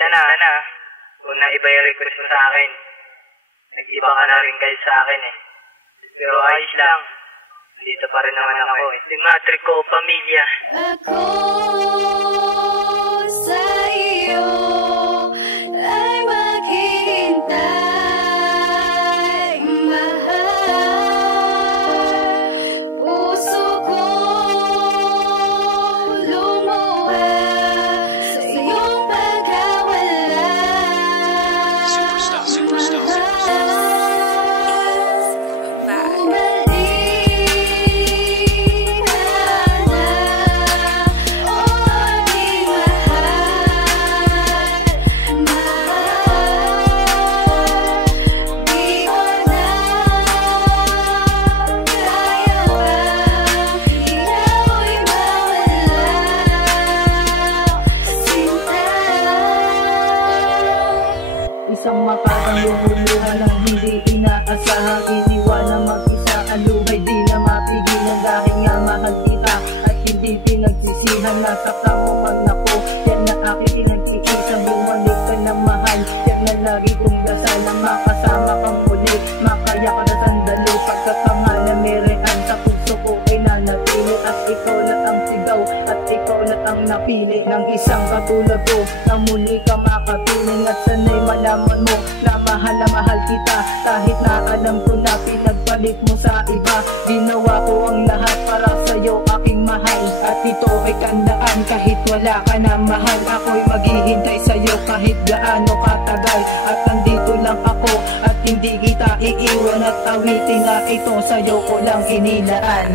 Sana, kung naiba yung request mo sa akin, nag-iba ka na rin kayo sa akin eh. Pero ayos lang, dito pa rin naman ako eh. Si Madre ko, pamilya. Ako sa iyo ay maghihintay, mahal. Puso ko lumuha sa iyong pagkawala. Superstar. Isang makatang luluhan ng hindi inaasahang iniwanan mag-isa ang luhay di na mapigilan dahil nga mahal kita at hindi pinagsisihan. Nasaktan ko pag nako, yan na aking pinagtiisan. Bumalik ka na mahal, yan na lagi kong dasal na makasama kang muli, makaya ka na sandali. Pagkakanga na merean sa puso ko ay nanatili at ikaw lang ang sigaw at ikaw lang ang napili ng isang katulad ko na muli ka makapiling. At sanay malaman mo na mahal kita kahit na alam ko na pinagpalit mo sa iba. Ginawa ko ang lahat para sa'yo aking mahal, at ito ay kandaan kahit wala ka na mahal. Ako'y maghihintay sa'yo kahit gaano katagal, at nandito lang ako at hindi kita iiwan. At awitin nga ito sa'yo ko lang inilaan.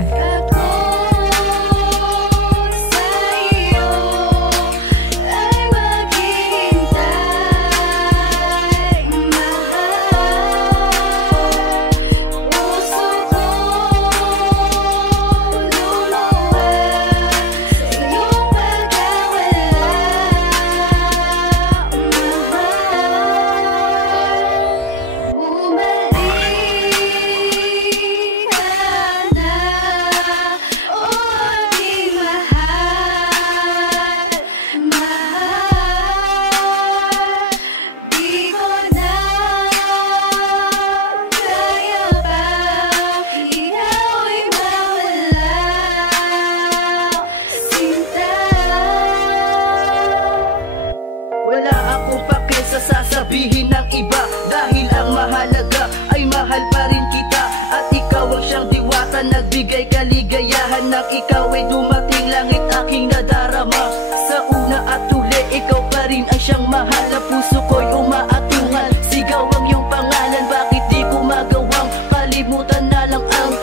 Sasabihin ng iba dahil ang mahalaga ay mahal pa rin kita, at ikaw ang siyang diwata, nagbigay kaligayahan. Nang ikaw ay dumating langit aking nadarama. Sa una at huli ikaw pa rin ang siyang mahal, na puso ko'y umaatungan. Sigaw ang iyong pangalan, bakit di ko magawang kalimutan na lang ang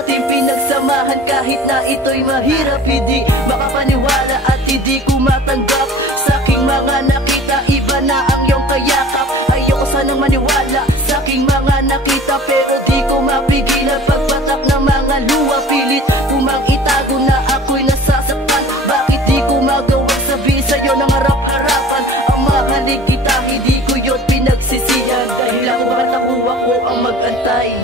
ating pinagsamahan. Kahit na ito'y mahirap, hindi makapaniwala at hindi ko matanggap. Sa aking mga nakita, iba na ang iyong kayakap. Ayoko sanang maniwala sa aking mga nakita, pero di ko mapigilan pagbatak ng mga luha. Pilit kumang itago na ako'y nasasaktan. Bakit di ko magawa sabihin sa'yo ng harap-harapan ang mahalig kita? Hindi ko yun pinagsisihan dahil ako at ako ang mag-antay.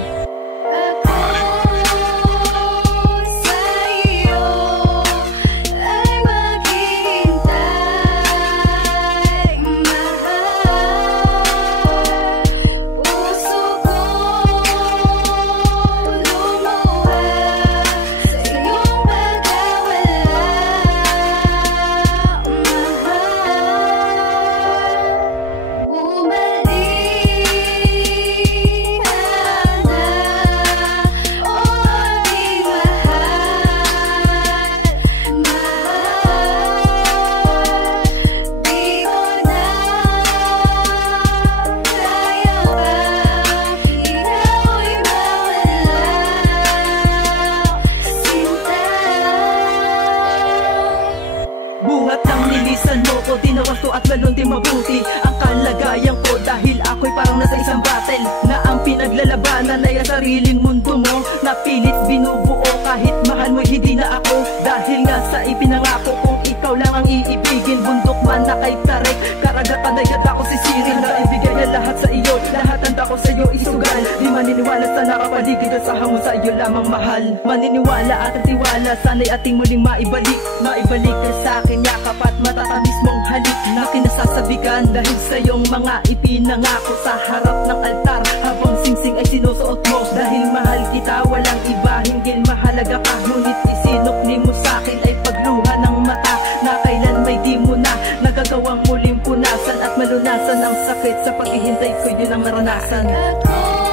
Tinawas ko at lalong di mabuti ang kalagayan ko, dahil ako'y parang nasa isang battle na ang pinaglalabanan ay ang sariling mundo mo. Napilit binubuo kahit mahal mo'y hindi na ako, dahil nga sa ipinangako kung ikaw lang ang iibigin. Bundok man na kay tarik, karagatan na yad ako sisirin. Na ibigay niya lahat sa iyo, lahat handa ko sa iyo isugal. Di maniniwala sa nakapaligid at sa hamon sa iyo lamang mahal. Maniniwala at tiwala, sana'y ating muling maibalik. Maibalik ka sa akin yakap at matatamis mong halik na kinasasabi ka nasaktan dahil sa iyong mga ipinangako sa harap ng altar, habang singsing ay sinusuot mo. Dahil mahal kita, walang iba, hinggil mahalaga ka, ngunit isinukli mo sa'kin ay pagluha ng mata na kailan may di mo na nagagawang muling punasan at malunasan ang sakit sa paghihintay ko, yun ang maranasan. Ako